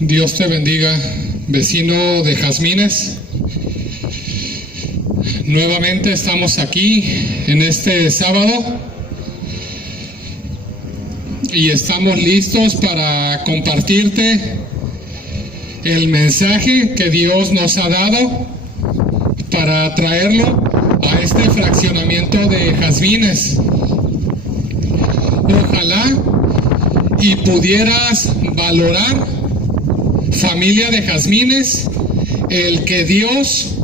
Dios te bendiga, vecino de Jazmines. Nuevamente estamos aquí en este sábado y estamos listos para compartirte el mensaje que Dios nos ha dado para traerlo a este fraccionamiento de Jazmines. Ojalá y pudieras valorar, familia de Jazmines, el que Dios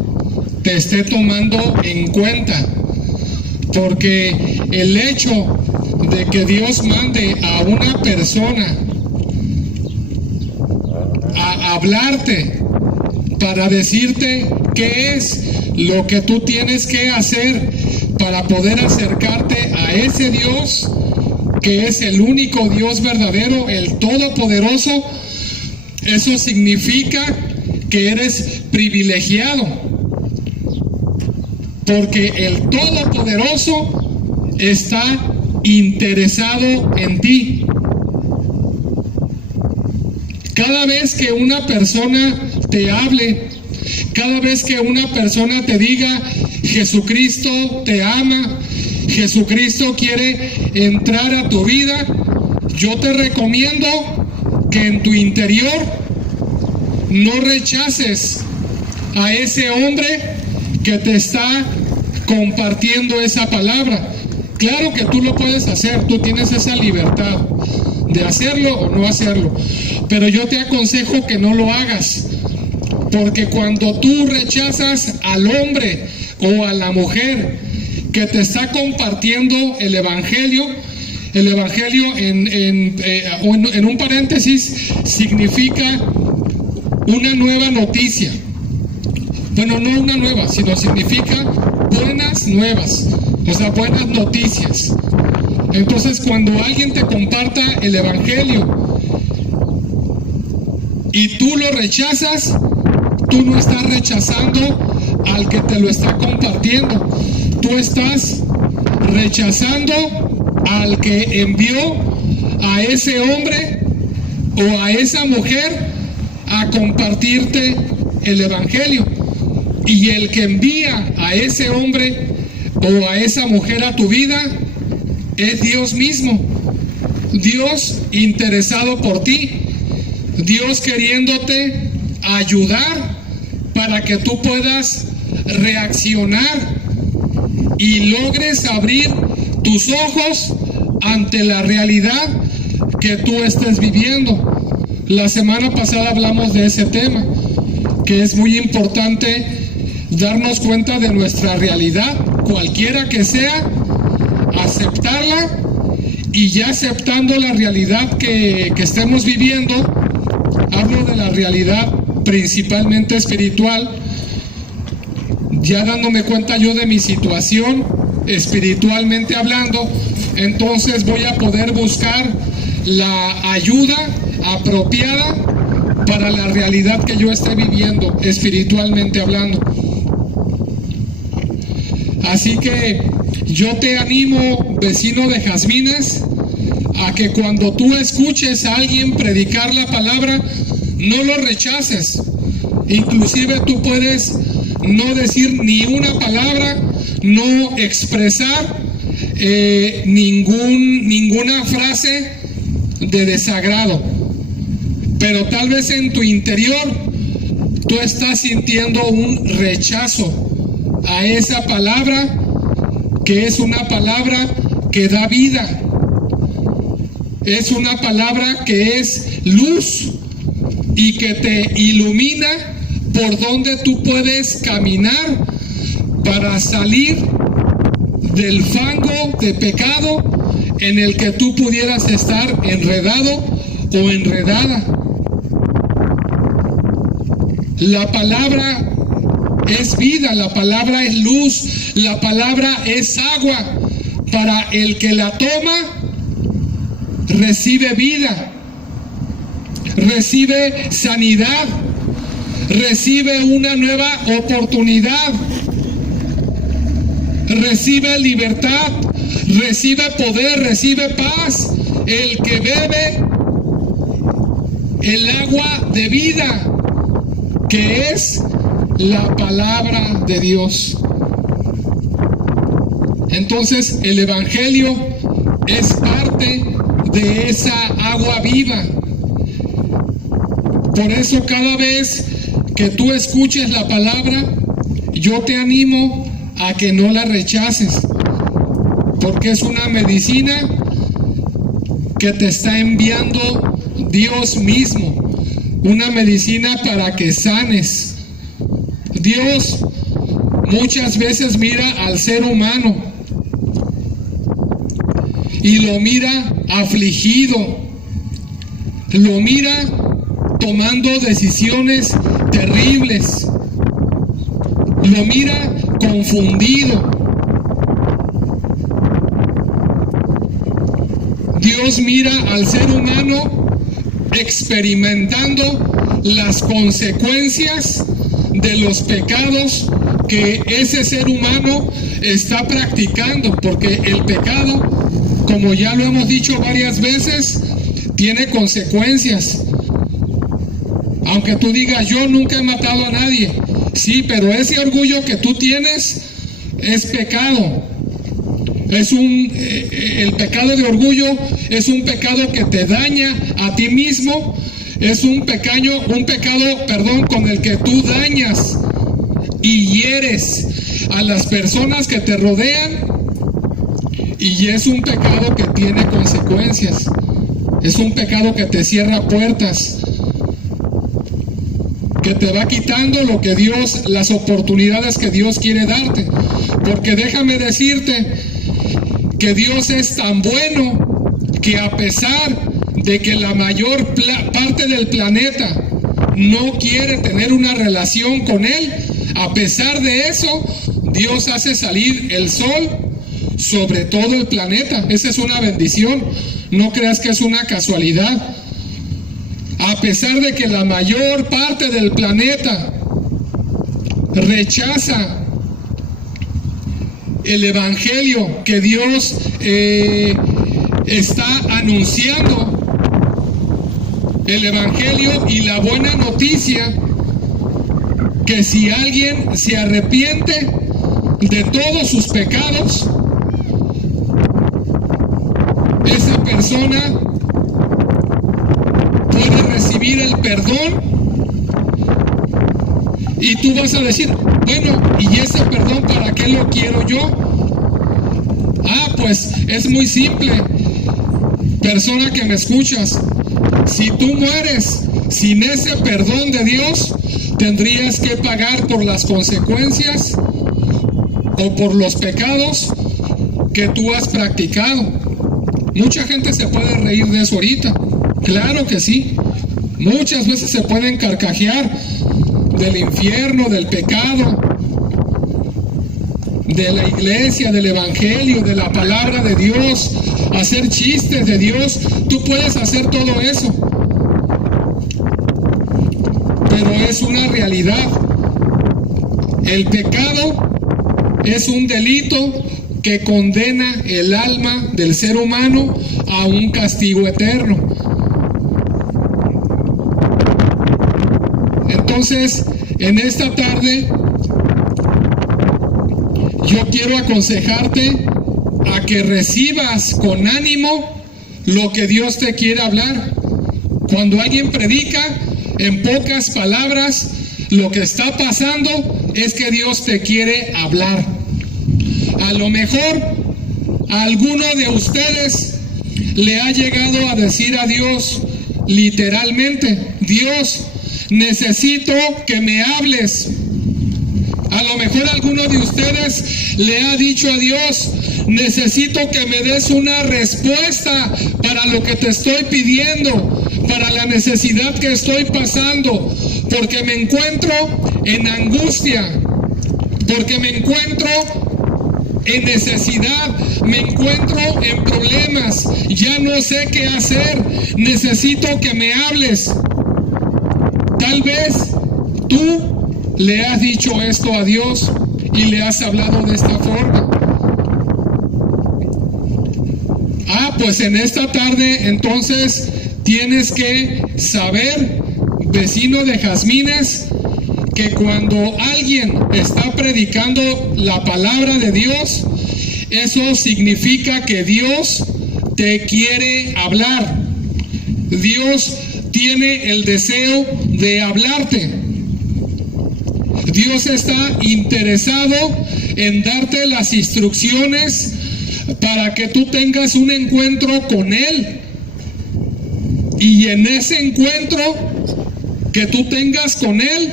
te esté tomando en cuenta, porque el hecho de que Dios mande a una persona a hablarte para decirte qué es lo que tú tienes que hacer para poder acercarte a ese Dios que es el único Dios verdadero, el Todopoderoso, eso significa que eres privilegiado, porque el Todopoderoso está interesado en ti. Cada vez que una persona te hable, cada vez que una persona te diga, Jesucristo te ama, Jesucristo quiere entrar a tu vida, yo te recomiendo que en tu interior no rechaces a ese hombre que te está compartiendo esa palabra. Claro que tú lo puedes hacer, tú tienes esa libertad de hacerlo o no hacerlo, pero yo te aconsejo que no lo hagas, porque cuando tú rechazas al hombre o a la mujer que te está compartiendo el evangelio en un paréntesis significa una nueva noticia. Bueno, no una nueva, sino significa buenas nuevas, o sea, buenas noticias. Entonces, cuando alguien te comparta el evangelio y tú lo rechazas, tú no estás rechazando al que te lo está compartiendo, tú estás rechazando al que envió a ese hombre o a esa mujer a compartirte el evangelio. Y el que envía a ese hombre o a esa mujer a tu vida es Dios mismo, Dios interesado por ti, Dios queriéndote ayudar para que tú puedas reaccionar y logres abrir tus ojos ante la realidad que tú estés viviendo. La semana pasada hablamos de ese tema, que es muy importante darnos cuenta de nuestra realidad, cualquiera que sea, aceptarla, y ya aceptando la realidad que estemos viviendo, hablo de la realidad principalmente espiritual, ya dándome cuenta yo de mi situación espiritualmente hablando, entonces voy a poder buscar la ayuda apropiada para la realidad que yo esté viviendo espiritualmente hablando. Así que yo te animo, vecino de Jazmines, a que cuando tú escuches a alguien predicar la palabra, no lo rechaces. Inclusive tú puedes no decir ni una palabra, no expresar ninguna frase de desagrado, pero tal vez en tu interior tú estás sintiendo un rechazo a esa palabra, que es una palabra que da vida, es una palabra que es luz y que te ilumina por donde tú puedes caminar para salir del fango de pecado en el que tú pudieras estar enredado o enredada. La palabra es vida, la palabra es luz, la palabra es agua. Para el que la toma, recibe vida, recibe sanidad, recibe una nueva oportunidad, recibe libertad, recibe poder, recibe paz. El que bebe el agua de vida, que es la palabra de Dios. Entonces el Evangelio es parte de esa agua viva. Por eso cada vez que tú escuches la palabra, yo te animo a que no la rechaces, porque es una medicina que te está enviando Dios mismo, una medicina para que sanes. Dios muchas veces mira al ser humano y lo mira afligido, lo mira tomando decisiones terribles, lo mira confundido. Dios mira al ser humano experimentando las consecuencias de los pecados que ese ser humano está practicando, porque el pecado, como ya lo hemos dicho varias veces, tiene consecuencias. Aunque tú digas, yo nunca he matado a nadie, sí, pero ese orgullo que tú tienes es pecado. El pecado de orgullo es un pecado que te daña a ti mismo, es un pecado, con el que tú dañas y hieres a las personas que te rodean, y es un pecado que tiene consecuencias, es un pecado que te cierra puertas, que te va quitando lo que Dios, las oportunidades que Dios quiere darte. Porque déjame decirte que Dios es tan bueno que a pesar de que la mayor parte del planeta no quiere tener una relación con Él, a pesar de eso, Dios hace salir el sol sobre todo el planeta. Esa es una bendición, no creas que es una casualidad. A pesar de que la mayor parte del planeta rechaza el Evangelio que Dios está anunciando, el Evangelio y la buena noticia, que si alguien se arrepiente de todos sus pecados, esa persona puede recibir el perdón. Y tú vas a decir, bueno, ¿y ese perdón para qué lo quiero yo? Pues es muy simple, persona que me escuchas. Si tú mueres sin ese perdón de Dios, tendrías que pagar por las consecuencias o por los pecados que tú has practicado. Mucha gente se puede reír de eso ahorita, claro que sí. Muchas veces se pueden carcajear del infierno, del pecado, de la iglesia, del evangelio, de la palabra de Dios, hacer chistes de Dios. Tú puedes hacer todo eso, pero es una realidad. El pecado es un delito que condena el alma del ser humano a un castigo eterno. Entonces, en esta tarde, yo quiero aconsejarte a que recibas con ánimo lo que Dios te quiere hablar. Cuando alguien predica, en pocas palabras, lo que está pasando es que Dios te quiere hablar. A lo mejor a alguno de ustedes le ha llegado a decir a Dios literalmente, Dios, necesito que me hables. A lo mejor alguno de ustedes le ha dicho a Dios, necesito que me des una respuesta para lo que te estoy pidiendo, para la necesidad que estoy pasando, porque me encuentro en angustia, porque me encuentro en necesidad, me encuentro en problemas, ya no sé qué hacer, necesito que me hables. Tal vez tú le has dicho esto a Dios y le has hablado de esta forma. Pues en esta tarde entonces tienes que saber, vecino de Jazmines, que cuando alguien está predicando la palabra de Dios, eso significa que Dios te quiere hablar. Dios tiene el deseo de hablarte. Dios está interesado en darte las instrucciones para que tú tengas un encuentro con Él. Y en ese encuentro que tú tengas con Él,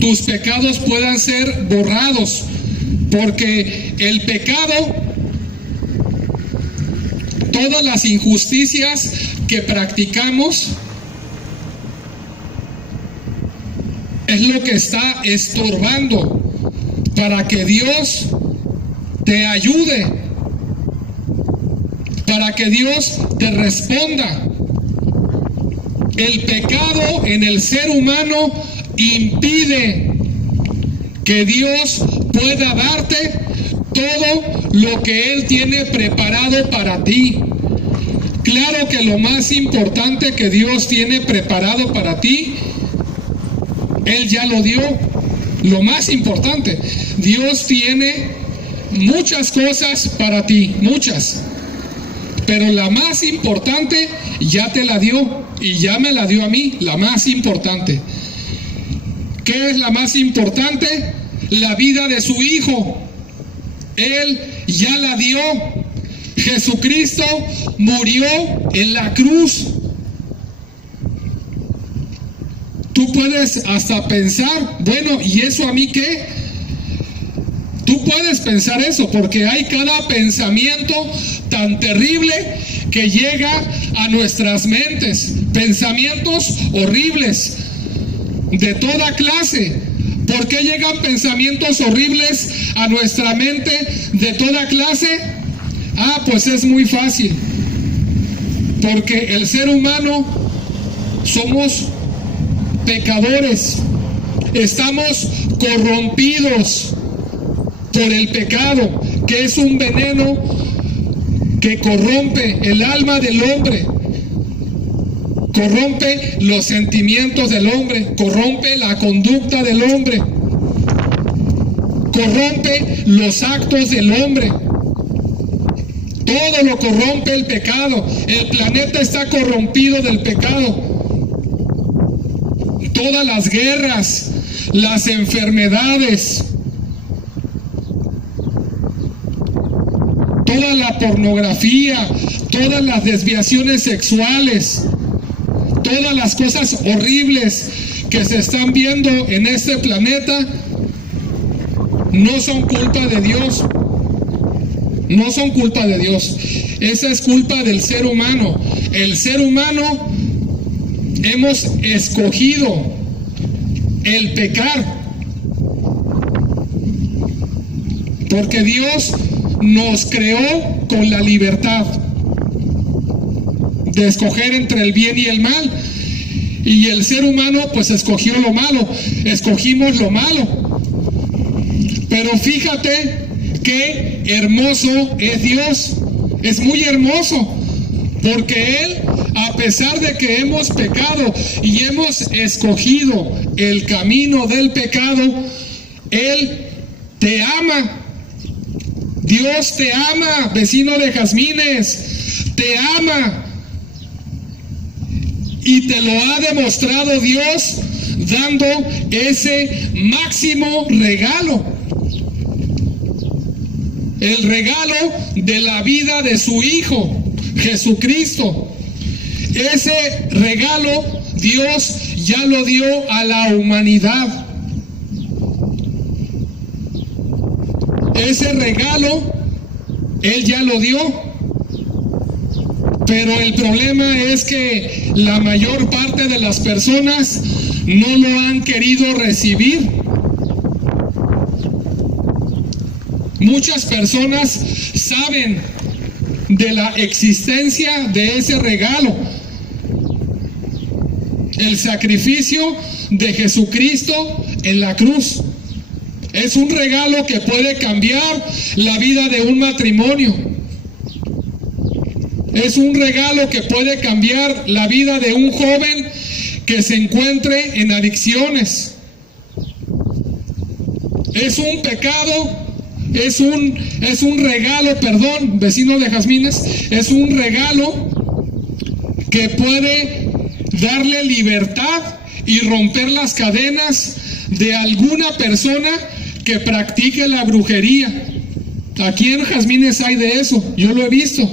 tus pecados puedan ser borrados, porque el pecado, todas las injusticias que practicamos, es lo que está estorbando para que Dios te ayude, para que Dios te responda. El pecado en el ser humano impide que Dios pueda darte todo lo que Él tiene preparado para ti. Claro que lo más importante que Dios tiene preparado para ti, Él ya lo dio. Lo más importante, Dios tiene muchas cosas para ti, muchas. Pero la más importante ya te la dio y ya me la dio a mí, la más importante. ¿Qué es la más importante? La vida de su Hijo. Él ya la dio. Jesucristo murió en la cruz. Tú puedes hasta pensar, bueno, ¿y eso a mí qué? Tú puedes pensar eso, porque hay cada pensamiento tan terrible que llega a nuestras mentes. Pensamientos horribles de toda clase. ¿Por qué llegan pensamientos horribles a nuestra mente de toda clase? Pues es muy fácil. Porque el ser humano somos pecadores. Estamos corrompidos por el pecado, que es un veneno que corrompe el alma del hombre, corrompe los sentimientos del hombre, corrompe la conducta del hombre, corrompe los actos del hombre. Todo lo corrompe el pecado. El planeta está corrompido del pecado. Todas las guerras, las enfermedades, toda la pornografía, todas las desviaciones sexuales, todas las cosas horribles que se están viendo en este planeta, no son culpa de Dios. No son culpa de Dios. Esa es culpa del ser humano. El ser humano hemos escogido el pecar. Porque Dios nos creó con la libertad de escoger entre el bien y el mal. Y el ser humano pues escogió lo malo. Escogimos lo malo. Pero fíjate qué hermoso es Dios. Es muy hermoso. Porque Él, a pesar de que hemos pecado y hemos escogido el camino del pecado, Él te ama. Dios te ama, vecino de Jazmines, te ama. Y te lo ha demostrado Dios dando ese máximo regalo. El regalo de la vida de su Hijo, Jesucristo. Ese regalo Dios ya lo dio a la humanidad. Ese regalo Él ya lo dio. Pero el problema es que la mayor parte de las personas no lo han querido recibir. Muchas personas saben de la existencia de ese regalo. El sacrificio de Jesucristo en la cruz. Es un regalo que puede cambiar la vida de un matrimonio. Es un regalo que puede cambiar la vida de un joven que se encuentre en adicciones. Es un pecado, es un regalo, perdón, vecino de Jazmines, es un regalo que puede darle libertad y romper las cadenas de alguna persona que practique la brujería. Aquí en Jazmines hay de eso, yo lo he visto.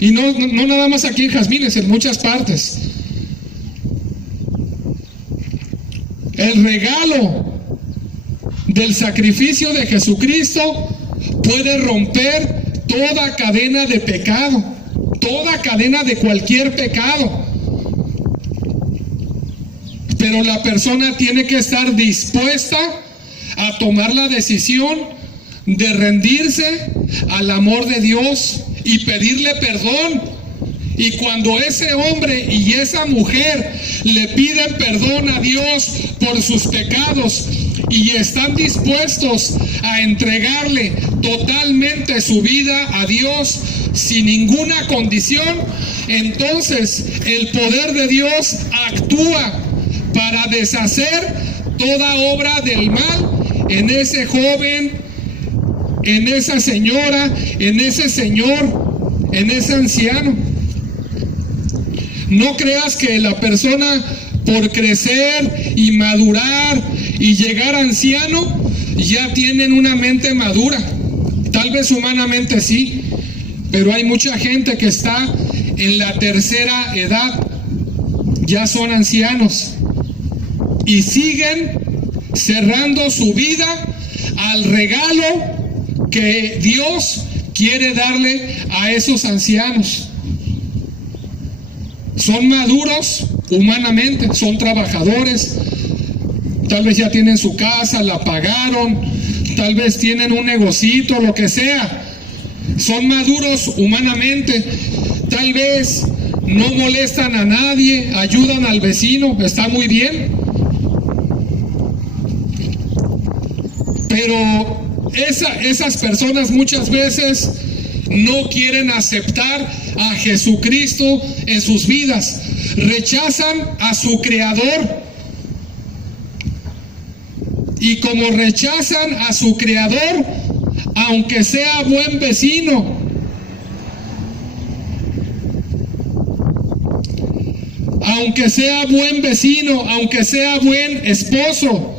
Y no nada más aquí en Jazmines, en muchas partes. El regalo del sacrificio de Jesucristo puede romper toda cadena de pecado, toda cadena de cualquier pecado. Pero la persona tiene que estar dispuesta a tomar la decisión de rendirse al amor de Dios y pedirle perdón. Y cuando ese hombre y esa mujer le piden perdón a Dios por sus pecados y están dispuestos a entregarle totalmente su vida a Dios sin ninguna condición, entonces el poder de Dios actúa para deshacer toda obra del mal en ese joven, en esa señora, en ese señor, en ese anciano. No creas que la persona por crecer y madurar y llegar anciano ya tienen una mente madura. Tal vez humanamente sí, pero hay mucha gente que está en la tercera edad, ya son ancianos y siguen cerrando su vida al regalo que Dios quiere darle a esos ancianos. Son maduros humanamente, son trabajadores, tal vez ya tienen su casa, la pagaron, tal vez tienen un negocito, lo que sea. Son maduros humanamente, tal vez no molestan a nadie, ayudan al vecino, está muy bien. Pero esas personas muchas veces no quieren aceptar a Jesucristo en sus vidas, rechazan a su Creador. Y como rechazan a su Creador, aunque sea buen vecino, aunque sea buen vecino, aunque sea buen esposo,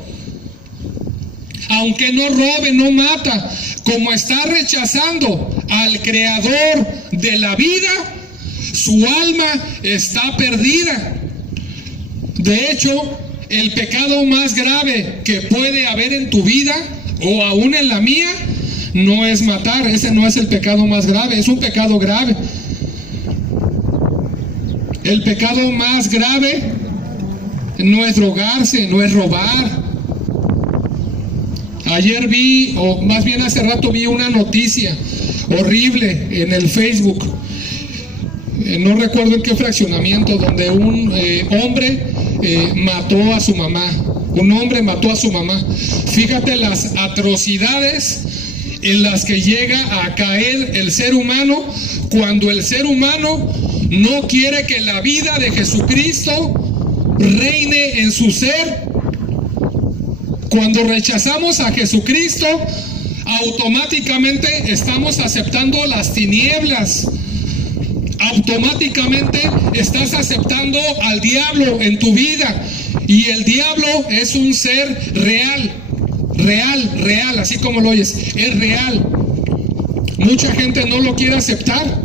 aunque no robe, no mata, como está rechazando al Creador de la vida, su alma está perdida. De hecho, el pecado más grave que puede haber en tu vida, o aún en la mía, no es matar. Ese no es el pecado más grave, es un pecado grave. El pecado más grave no es drogarse, no es robar. Ayer vi, o más bien hace rato vi una noticia horrible en el Facebook, no recuerdo en qué fraccionamiento, donde un hombre mató a su mamá. Un hombre mató a su mamá. Fíjate las atrocidades en las que llega a caer el ser humano cuando el ser humano no quiere que la vida de Jesucristo reine en su ser. Cuando rechazamos a Jesucristo, automáticamente estamos aceptando las tinieblas. Automáticamente estás aceptando al diablo en tu vida. Y el diablo es un ser real, así como lo oyes, es real. Mucha gente no lo quiere aceptar,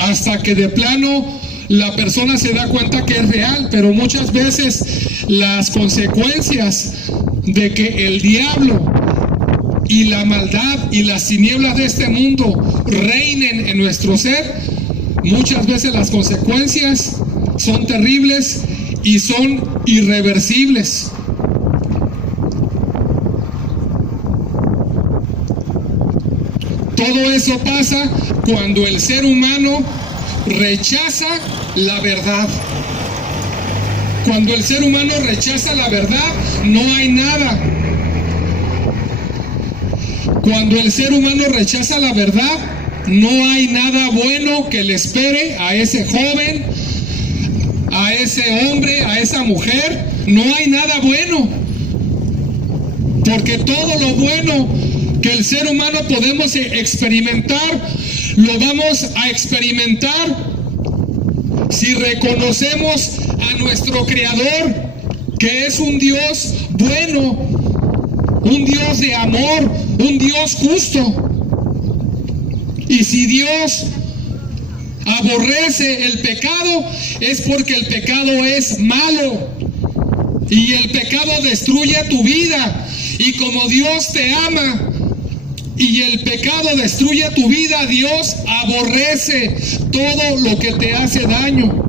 hasta que de plano la persona se da cuenta que es real. Pero muchas veces las consecuencias de que el diablo y la maldad y las tinieblas de este mundo reinen en nuestro ser, muchas veces las consecuencias son terribles y son irreversibles. Todo eso pasa cuando el ser humano rechaza la verdad. Cuando el ser humano rechaza la verdad, no hay nada. Cuando el ser humano rechaza la verdad, No hay nada bueno que le espere a ese joven, a ese hombre, a esa mujer. No hay nada bueno. Porque todo lo bueno que el ser humano podemos experimentar, lo vamos a experimentar si reconocemos a nuestro Creador, que es un Dios bueno, un Dios de amor, un Dios justo. Y si Dios aborrece el pecado, es porque el pecado es malo. Y el pecado destruye tu vida. Y como Dios te ama y el pecado destruye tu vida, Dios aborrece todo lo que te hace daño.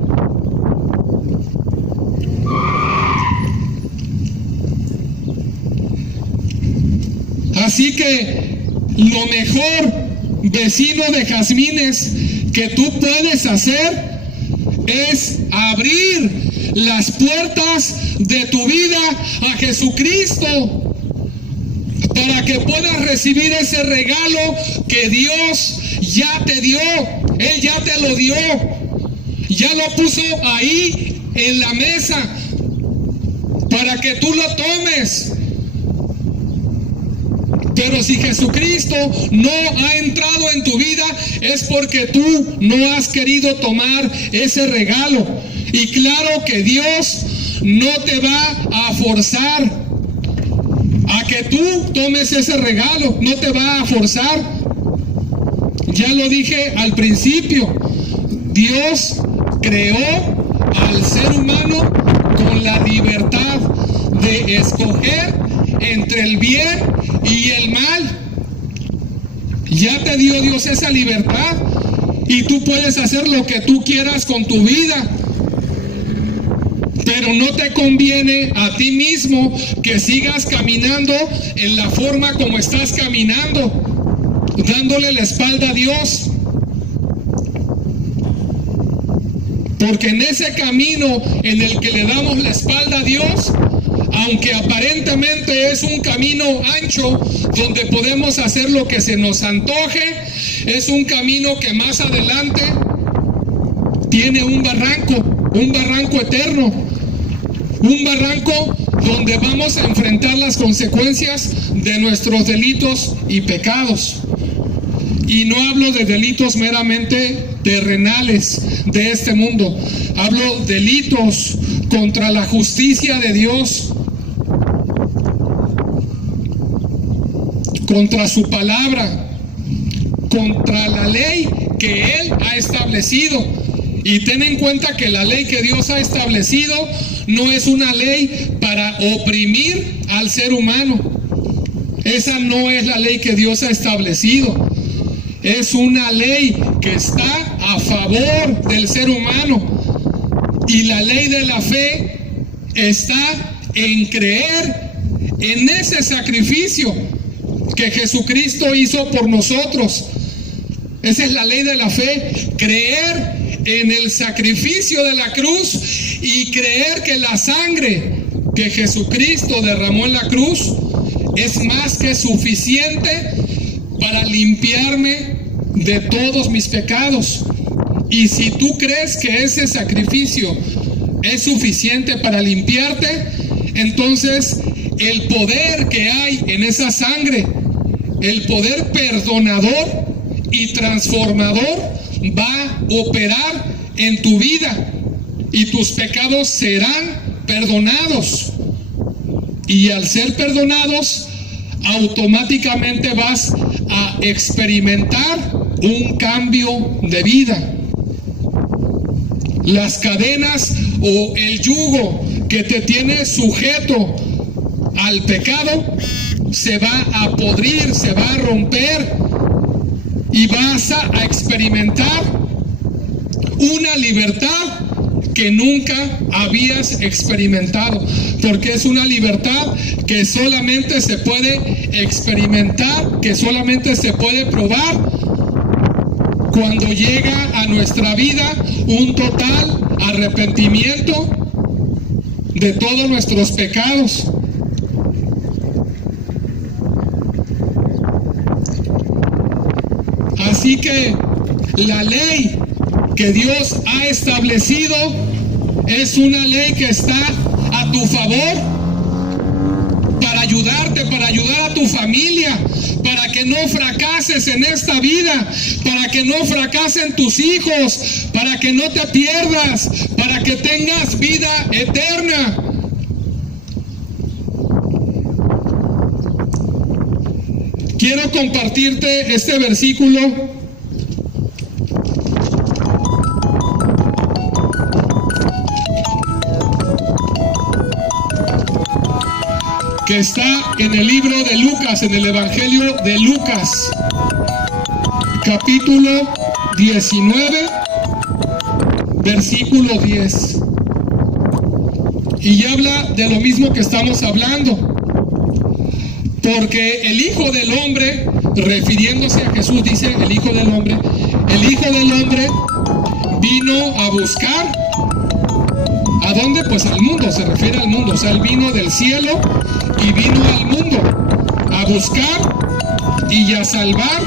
Así que lo mejor, vecino de jazmines, que tú puedes hacer es abrir las puertas de tu vida a Jesucristo, para que puedas recibir ese regalo que Dios ya te dio. Él ya te lo dio, ya lo puso ahí en la mesa para que tú lo tomes. Pero si Jesucristo no ha entrado en tu vida, es porque tú no has querido tomar ese regalo. Y claro que Dios no te va a forzar a que tú tomes ese regalo, no te va a forzar. Ya lo dije al principio, Dios creó al ser humano con la libertad de escoger entre el bien y el mal. Ya te dio Dios esa libertad y tú puedes hacer lo que tú quieras con tu vida. Pero no te conviene a ti mismo que sigas caminando en la forma como estás caminando, dándole la espalda a Dios. Porque en ese camino en el que le damos la espalda a Dios, aunque aparentemente es un camino ancho donde podemos hacer lo que se nos antoje, es un camino que más adelante tiene un barranco eterno, un barranco donde vamos a enfrentar las consecuencias de nuestros delitos y pecados. Y no hablo de delitos meramente terrenales de este mundo, hablo de delitos contra la justicia de Dios, contra su palabra, contra la ley que Él ha establecido. Y ten en cuenta que la ley que Dios ha establecido no es una ley para oprimir al ser humano. Esa no es la ley que Dios ha establecido. Es una ley que está a favor del ser humano. Y la ley de la fe está en creer en ese sacrificio que Jesucristo hizo por nosotros. Esa es la ley de la fe, creer en el sacrificio de la cruz y creer que la sangre que Jesucristo derramó en la cruz es más que suficiente para limpiarme de todos mis pecados. Y si tú crees que ese sacrificio es suficiente para limpiarte, entonces el poder que hay en esa sangre, el poder perdonador y transformador, va a operar en tu vida y tus pecados serán perdonados. Y al ser perdonados, automáticamente vas a experimentar un cambio de vida. Las cadenas o el yugo que te tiene sujeto al pecado se va a podrir, se va a romper y vas a experimentar una libertad que nunca habías experimentado, porque es una libertad que solamente se puede experimentar, que solamente se puede probar cuando llega a nuestra vida un total arrepentimiento de todos nuestros pecados. Así que la ley que Dios ha establecido es una ley que está a tu favor, para ayudarte, para ayudar a tu familia, para que no fracases en esta vida, para que no fracasen tus hijos, para que no te pierdas, para que tengas vida eterna. Quiero compartirte este versículo que está en el libro de Lucas, en el Evangelio de Lucas, capítulo 19, versículo 10. Y habla de lo mismo que estamos hablando. Porque el Hijo del Hombre, refiriéndose a Jesús, dice el Hijo del Hombre vino a buscar, ¿a dónde? Pues al mundo, se refiere al mundo. O sea, él vino del cielo y vino al mundo a buscar y a salvar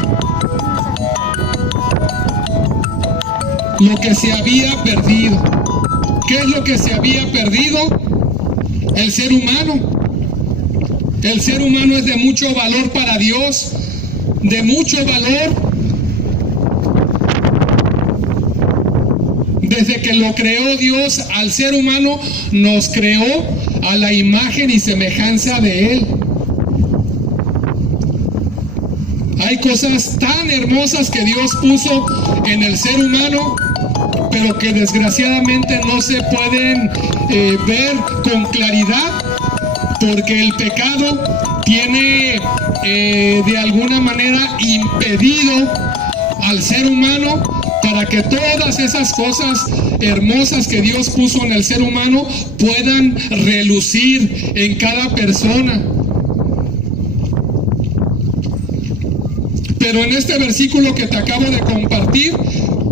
lo que se había perdido. ¿Qué es lo que se había perdido? El ser humano. El ser humano es de mucho valor para Dios, de mucho valor. Desde que lo creó Dios al ser humano, nos creó a la imagen y semejanza de Él. Hay cosas tan hermosas que Dios puso en el ser humano, pero que desgraciadamente no se pueden ver con claridad, porque el pecado tiene de alguna manera impedido al ser humano para que todas esas cosas hermosas que Dios puso en el ser humano puedan relucir en cada persona. Pero en este versículo que te acabo de compartir,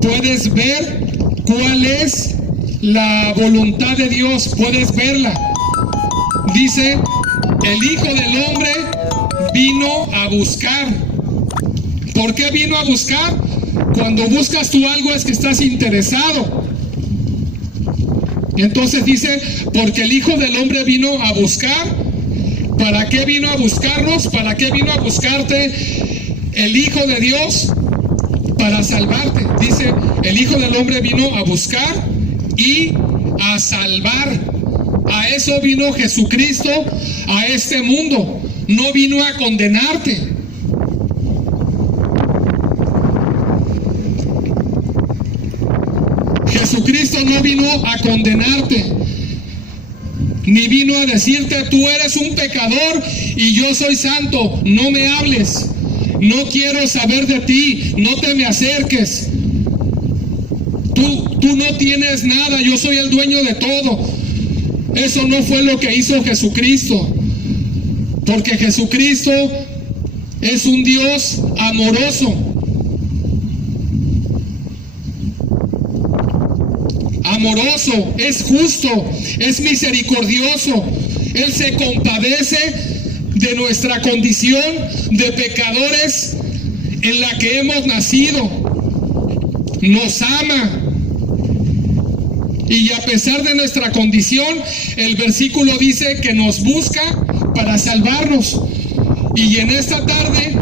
puedes ver cuál es la voluntad de Dios, puedes verla. Dice, el Hijo del Hombre vino a buscar. ¿Por qué vino a buscar? Cuando buscas tú algo es que estás interesado. Entonces dice, porque el Hijo del Hombre vino a buscar. ¿Para qué vino a buscarnos? ¿Para qué vino a buscarte el Hijo de Dios? Para salvarte. Dice, el Hijo del Hombre vino a buscar y a salvar. A eso vino Jesucristo a este mundo. No vino a condenarte. Jesucristo no vino a condenarte, ni vino a decirte, tú eres un pecador y yo soy santo, no me hables, no quiero saber de ti, no te me acerques, tú no tienes nada, yo soy el dueño de todo. Eso no fue lo que hizo Jesucristo, porque Jesucristo es un Dios amoroso. Amoroso, es justo, es misericordioso. Él se compadece de nuestra condición de pecadores en la que hemos nacido. Nos ama. Y a pesar de nuestra condición, el versículo dice que nos busca para salvarnos. Y en esta tarde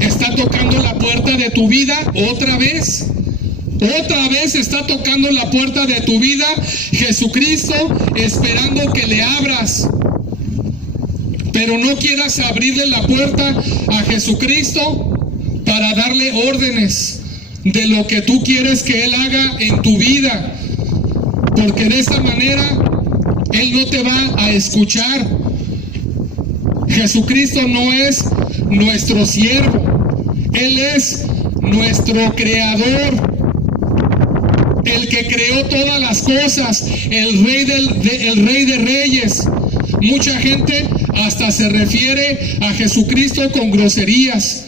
está tocando la puerta de tu vida otra vez. Otra vez está tocando la puerta de tu vida Jesucristo, esperando que le abras. Pero no quieras abrirle la puerta a Jesucristo para darle órdenes de lo que tú quieres que Él haga en tu vida. Porque de esta manera Él no te va a escuchar. Jesucristo no es nuestro siervo. Él es nuestro creador. El que creó todas las cosas, el rey de reyes. Mucha gente hasta se refiere a Jesucristo con groserías.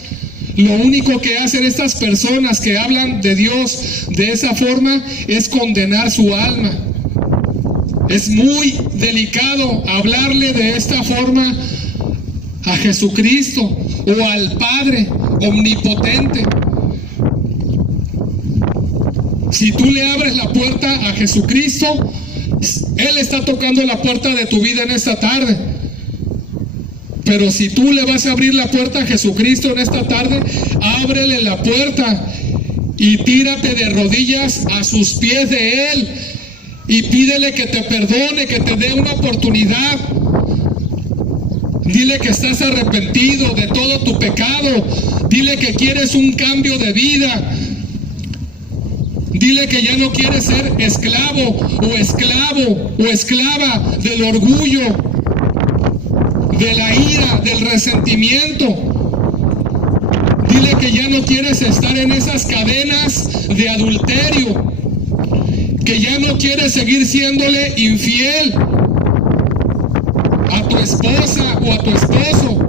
Lo único que hacen estas personas que hablan de Dios de esa forma es condenar su alma. Es muy delicado hablarle de esta forma a Jesucristo o al Padre omnipotente. Si tú le abres la puerta a Jesucristo, Él está tocando la puerta de tu vida en esta tarde. Pero si tú le vas a abrir la puerta a Jesucristo en esta tarde, ábrele la puerta y tírate de rodillas a sus pies de Él y pídele que te perdone, que te dé una oportunidad. Dile que estás arrepentido de todo tu pecado. Dile que quieres un cambio de vida. Dile que ya no quieres ser esclavo o esclava del orgullo, de la ira, del resentimiento. Dile que ya no quieres estar en esas cadenas de adulterio, que ya no quieres seguir siéndole infiel a tu esposa o a tu esposo.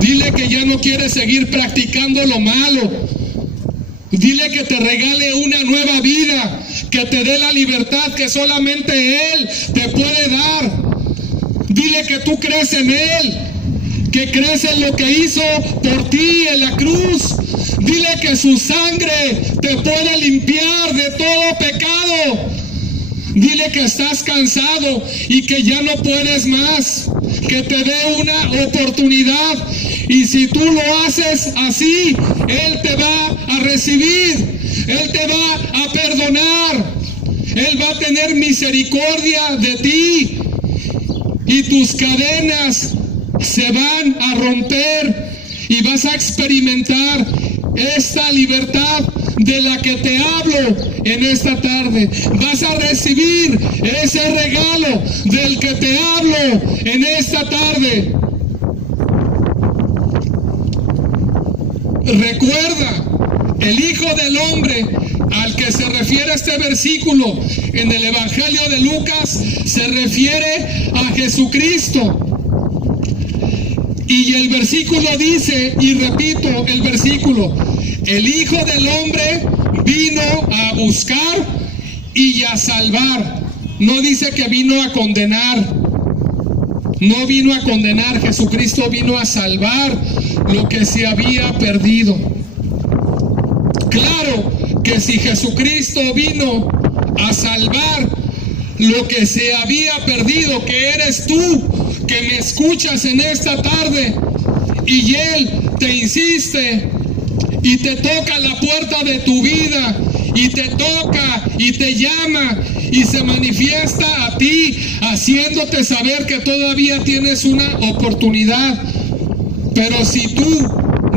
Dile que ya no quieres seguir practicando lo malo. Dile que te regale una nueva vida, que te dé la libertad que solamente Él te puede dar. Dile que tú crees en Él, que crees en lo que hizo por ti en la cruz. Dile que su sangre te puede limpiar de todo pecado. Dile que estás cansado y que ya no puedes más, que te dé una oportunidad. Y si tú lo haces así, Él te va a recibir, Él te va a perdonar, Él va a tener misericordia de ti y tus cadenas se van a romper y vas a experimentar esta libertad de la que te hablo en esta tarde. Vas a recibir ese regalo del que te hablo en esta tarde. Recuerda, el Hijo del Hombre al que se refiere este versículo en el Evangelio de Lucas se refiere a Jesucristo. Y el versículo dice, y repito el versículo, el Hijo del Hombre vino a buscar y a salvar. No dice que vino a condenar. No vino a condenar. Jesucristo vino a salvar lo que se había perdido. Claro que si Jesucristo vino a salvar lo que se había perdido, que eres tú, que me escuchas en esta tarde, y Él te insiste y te toca la puerta de tu vida, y te toca y te llama y se manifiesta a ti, haciéndote saber que todavía tienes una oportunidad. Pero si tú,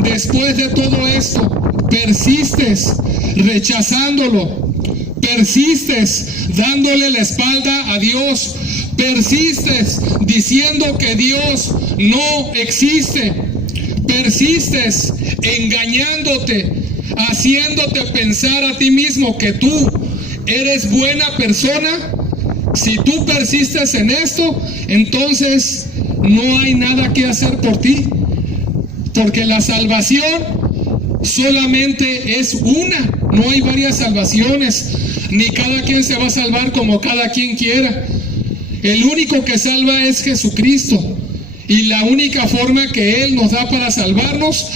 después de todo esto, persistes rechazándolo, persistes dándole la espalda a Dios, persistes diciendo que Dios no existe, persistes engañándote, haciéndote pensar a ti mismo que tú eres buena persona, si tú persistes en esto, entonces no hay nada que hacer por ti, porque la salvación solamente es una, no hay varias salvaciones, ni cada quien se va a salvar como cada quien quiera. El único que salva es Jesucristo, y la única forma que Él nos da para salvarnos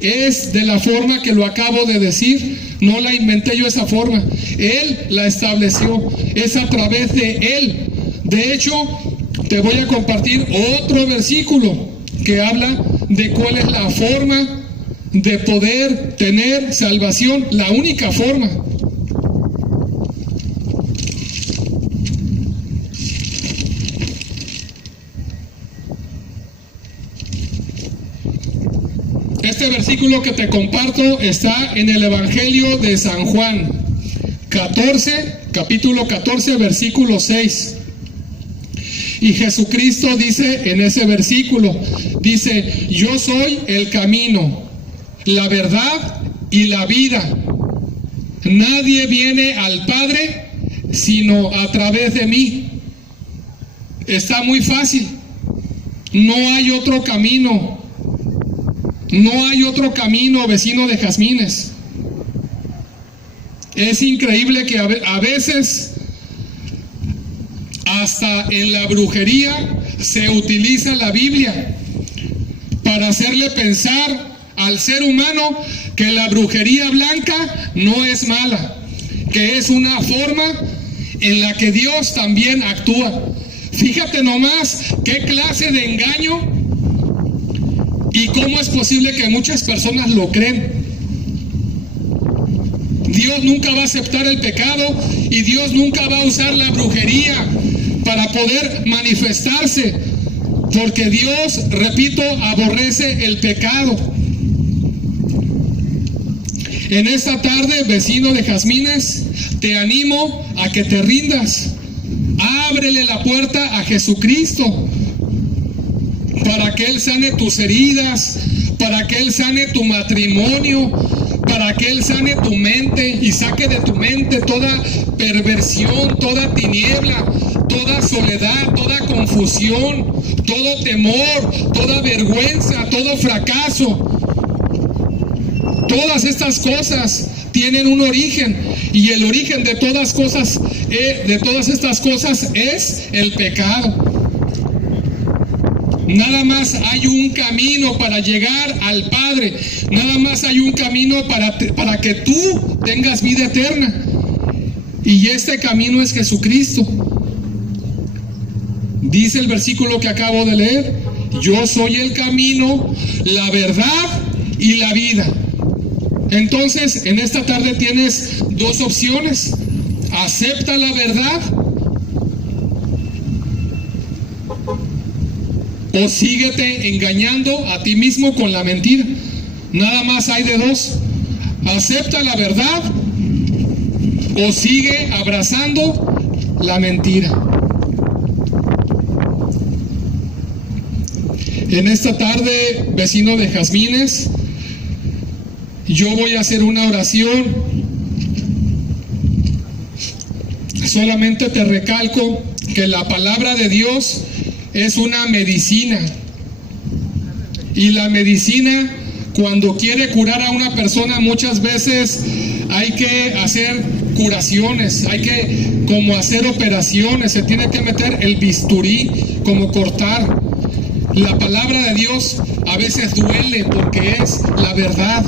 es de la forma que lo acabo de decir. No la inventé yo esa forma, Él la estableció, es a través de Él. De hecho, te voy a compartir otro versículo que habla de cuál es la forma de poder tener salvación, la única forma. Este versículo que te comparto está en el Evangelio de San Juan 14, capítulo 14, versículo 6. Y Jesucristo dice en ese versículo, dice, yo soy el camino, la verdad y la vida. Nadie viene al Padre sino a través de mí. Está muy fácil. No hay otro camino. No hay otro camino, vecino de Jazmines. Es increíble que a veces hasta en la brujería se utiliza la Biblia para hacerle pensar al ser humano que la brujería blanca no es mala, que es una forma en la que Dios también actúa. Fíjate nomás qué clase de engaño y cómo es posible que muchas personas lo creen. Dios nunca va a aceptar el pecado y Dios nunca va a usar la brujería para poder manifestarse, porque Dios, repito, aborrece el pecado. En esta tarde, vecino de Jazmines, te animo a que te rindas. Ábrele la puerta a Jesucristo para que Él sane tus heridas, para que Él sane tu matrimonio, para que Él sane tu mente y saque de tu mente toda perversión, toda tiniebla, toda soledad, toda confusión, todo temor, toda vergüenza, todo fracaso. Todas estas cosas tienen un origen, y el origen de todas estas cosas es el pecado. Nada más hay un camino para llegar al Padre. Nada más hay un camino para que tú tengas vida eterna. Y este camino es Jesucristo. Dice el versículo que acabo de leer: yo soy el camino, la verdad y la vida. Entonces, en esta tarde tienes dos opciones. Acepta la verdad o síguete engañando a ti mismo con la mentira. Nada más hay de dos. Acepta la verdad o sigue abrazando la mentira. En esta tarde, vecino de Jazmines, yo voy a hacer una oración. Solamente te recalco que la palabra de Dios es una medicina. Y la medicina, cuando quiere curar a una persona, muchas veces hay que hacer curaciones, hay que como hacer operaciones, se tiene que meter el bisturí, como cortar. La palabra de Dios a veces duele porque es la verdad.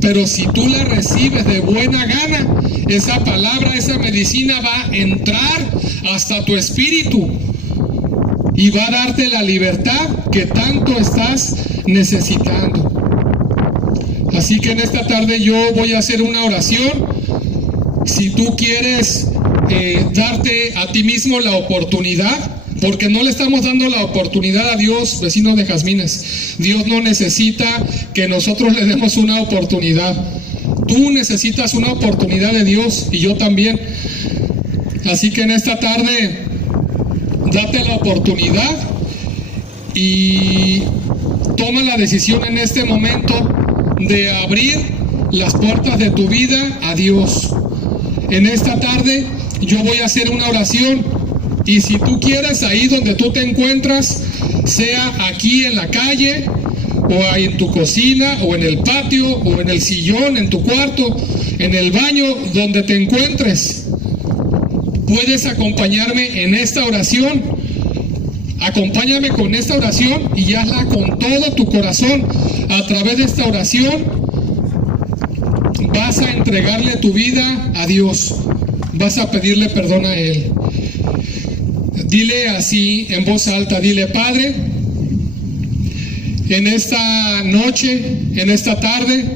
Pero si tú la recibes de buena gana, esa palabra, esa medicina va a entrar hasta tu espíritu y va a darte la libertad que tanto estás necesitando. Así que en esta tarde yo voy a hacer una oración. Si tú quieres darte a ti mismo la oportunidad, porque no le estamos dando la oportunidad a Dios, vecino de Jazmines. Dios no necesita que nosotros le demos una oportunidad. Tú necesitas una oportunidad de Dios y yo también. Así que en esta tarde, date la oportunidad y toma la decisión en este momento de abrir las puertas de tu vida a Dios. En esta tarde yo voy a hacer una oración. Y si tú quieres, ahí donde tú te encuentras, sea aquí en la calle, o ahí en tu cocina, o en el patio, o en el sillón, en tu cuarto, en el baño, donde te encuentres, puedes acompañarme en esta oración. Acompáñame con esta oración y hazla con todo tu corazón. A través de esta oración vas a entregarle tu vida a Dios. Vas a pedirle perdón a Él. Dile así en voz alta, dile: Padre, en esta noche, en esta tarde,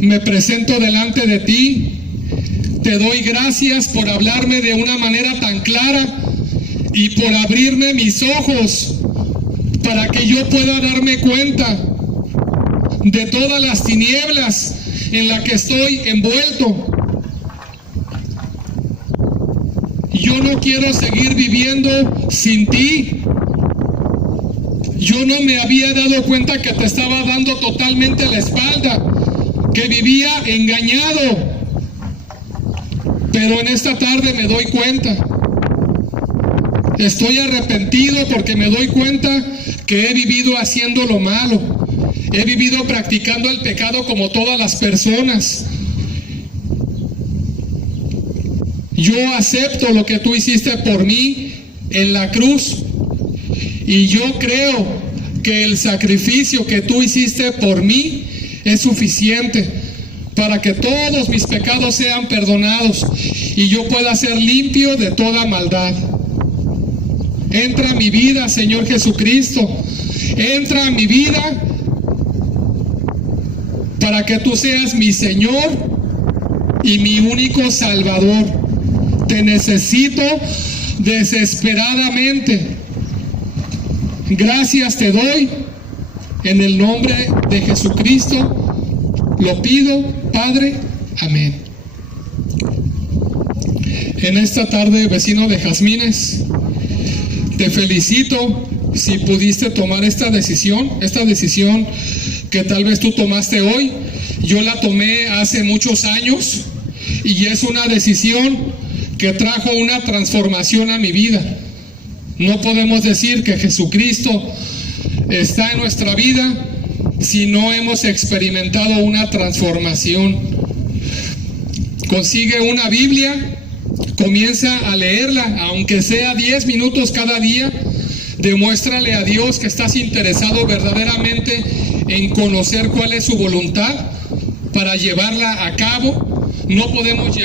me presento delante de ti. Te doy gracias por hablarme de una manera tan clara y por abrirme mis ojos para que yo pueda darme cuenta de todas las tinieblas en las que estoy envuelto. Yo no quiero seguir viviendo sin ti. Yo no me había dado cuenta que te estaba dando totalmente la espalda, que vivía engañado. Pero en esta tarde me doy cuenta. Estoy arrepentido porque me doy cuenta que he vivido haciendo lo malo. He vivido practicando el pecado como todas las personas. Yo acepto lo que tú hiciste por mí en la cruz y yo creo que el sacrificio que tú hiciste por mí es suficiente para que todos mis pecados sean perdonados y yo pueda ser limpio de toda maldad. Entra a mi vida, Señor Jesucristo. Entra a mi vida para que tú seas mi Señor y mi único Salvador. Te necesito desesperadamente. Gracias te doy. En el nombre de Jesucristo lo pido, Padre. Amén. En esta tarde, vecino de Jazmines, te felicito si pudiste tomar esta decisión que tal vez tú tomaste hoy. Yo la tomé hace muchos años y es una decisión que trajo una transformación a mi vida. No podemos decir que Jesucristo está en nuestra vida si no hemos experimentado una transformación. Consigue una Biblia, comienza a leerla, aunque sea 10 minutos cada día. Demuéstrale a Dios que estás interesado verdaderamente en conocer cuál es su voluntad para llevarla a cabo. No podemos llevar